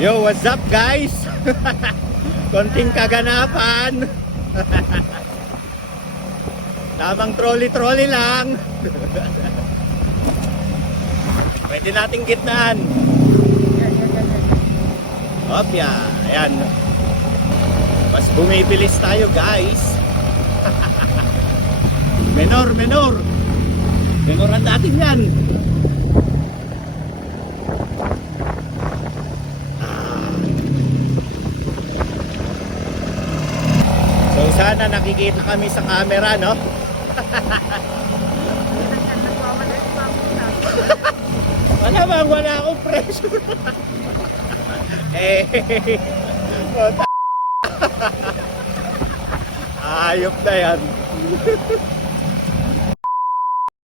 Yo, what's up guys? Konting kaganapan. Tamang trolley lang. Pwede nating gitnaan. Opya, ayan. Mas bumibilis tayo guys. Menor ang dating yan. So sana nakikita kami sa camera, no? Wala akong pressure. Ayop na yan.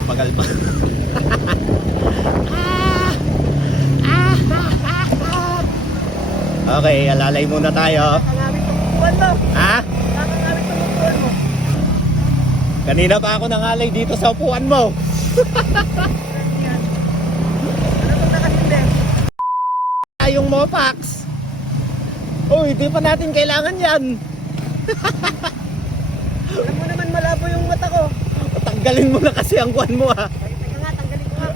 Pagal pa. Okay, alalay muna tayo. Ha? Kanina pa ako nangalay dito sa upuan mo. Yung Mopax. Uy, di pa natin kailangan yan. Alam mo naman malabo yung mata ko. Tanggalin mo na kasi ang kuwan mo ha. Teka nga, tanggalin ko nga.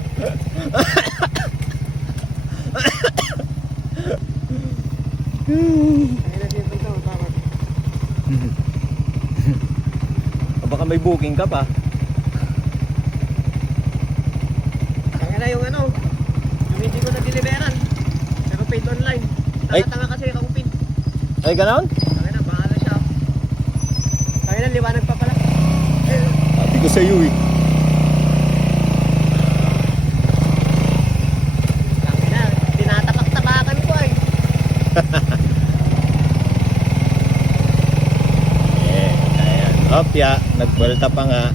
Baka may booking ka pa. Kaya na yung ano, yung hindi ko na-deliveran. Pero paid online. Ay. Tanga kasi akong pin. Ay, ganon? Kaya na, bahala siya. Kaya na, liwanag pa pala. Sabi ko sa iyo eh. Kaya na, tinatapak-tapakan ko ay. Ayan. Opya, nagbalta pa nga.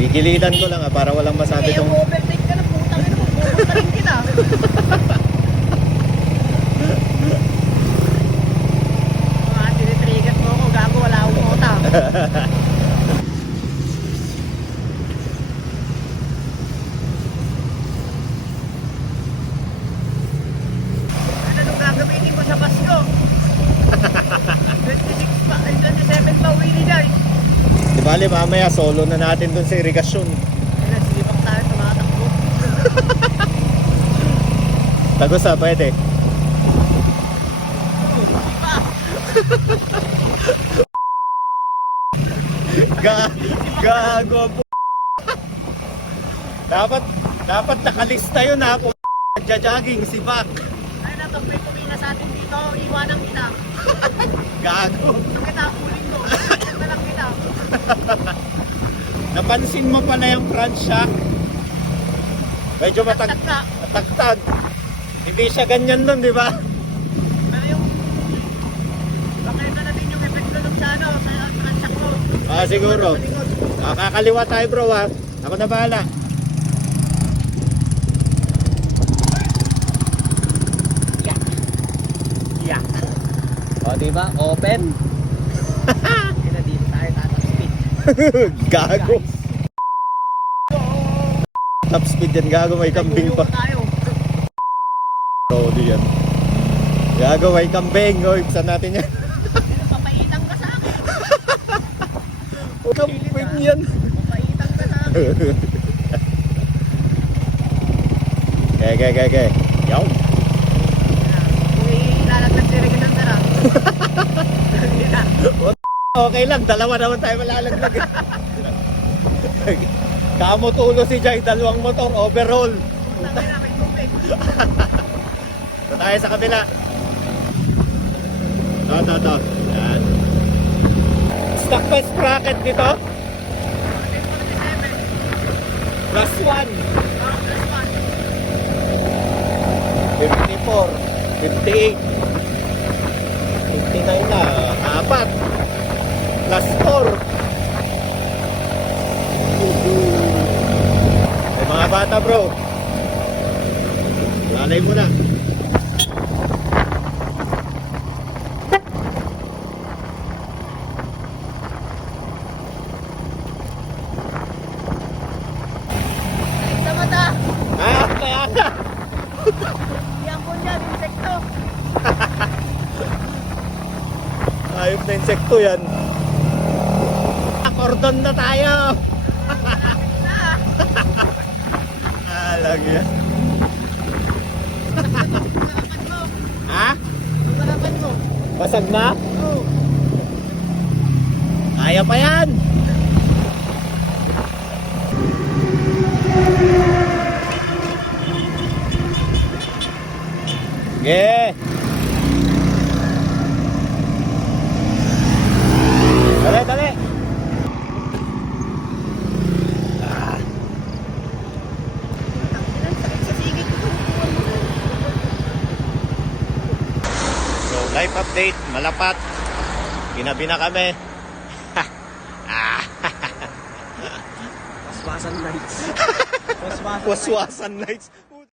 Gigilitan ko lang para walang masabi Kaya tong... overtake ka na, putang ina mo. Pupunta rin kita. Tinitrigat mo ako, gago, wala akong mota. Ano nung gagamitin mo sa Pasko? 26 pa, ay 27 pa uwi ni guys. Di bali, mamaya solo na natin dun sa irigasyon. Ayun na, silipak tayo, tumatakbo. Tagos ha, pwede. Hindi pa. Gago po. Dapat nakalista yun ha. Nagja-jogging si Bak. Ayun na, pag may pumila sa atin dito, iwanan kita. Gago. Ang kita, uling ko. Huwag na lang kita. Napansin mo pa na yung front shock. Medyo Tagtag ka. matagtag. Hindi siya ganyan nun, di ba? Pero yung, bakit na natin yung epekto nung sa ano, sa transak mo. Ah, siguro. Sa likod. Kakaliwa tayo bro ha. Ako na bahala. Yeah. O, di ba? Open. Ayun na, dito tayo tatak-speed. Gago. Top speed yan, gago. May kambing pa. Tayo. Oh, di yan. Gago, may kambing. Oy, saan natin yan? Papaitang ka sa akin. Kambing yan. Papaitang ka sa akin. Okay. Yaw. Kung ilalaglag si Rick ng tara. Hindi na. Okay lang, dalawa naman tayo malalaglag. Kamot ulo si Jai, dalawang motor, overall. Tangay na, may tubig. So, tayo sa kabila. Ito. Yan. Stock pa sprocket dito. Plus 1. 54. 58. 59 na. Apat. Plus 4. May mga bata bro. Lalay mo na. Hayop na insekto yan. Cordon na tayo! Alag yan. Ha? Harapan mo. Basag na? Oo. Kaya pa yan! Sige! Dali, dali! Sa sigit ko. So, life update, Malapat. Ginabi na kami. Waswasan nights. Waswasan Waswasan nights.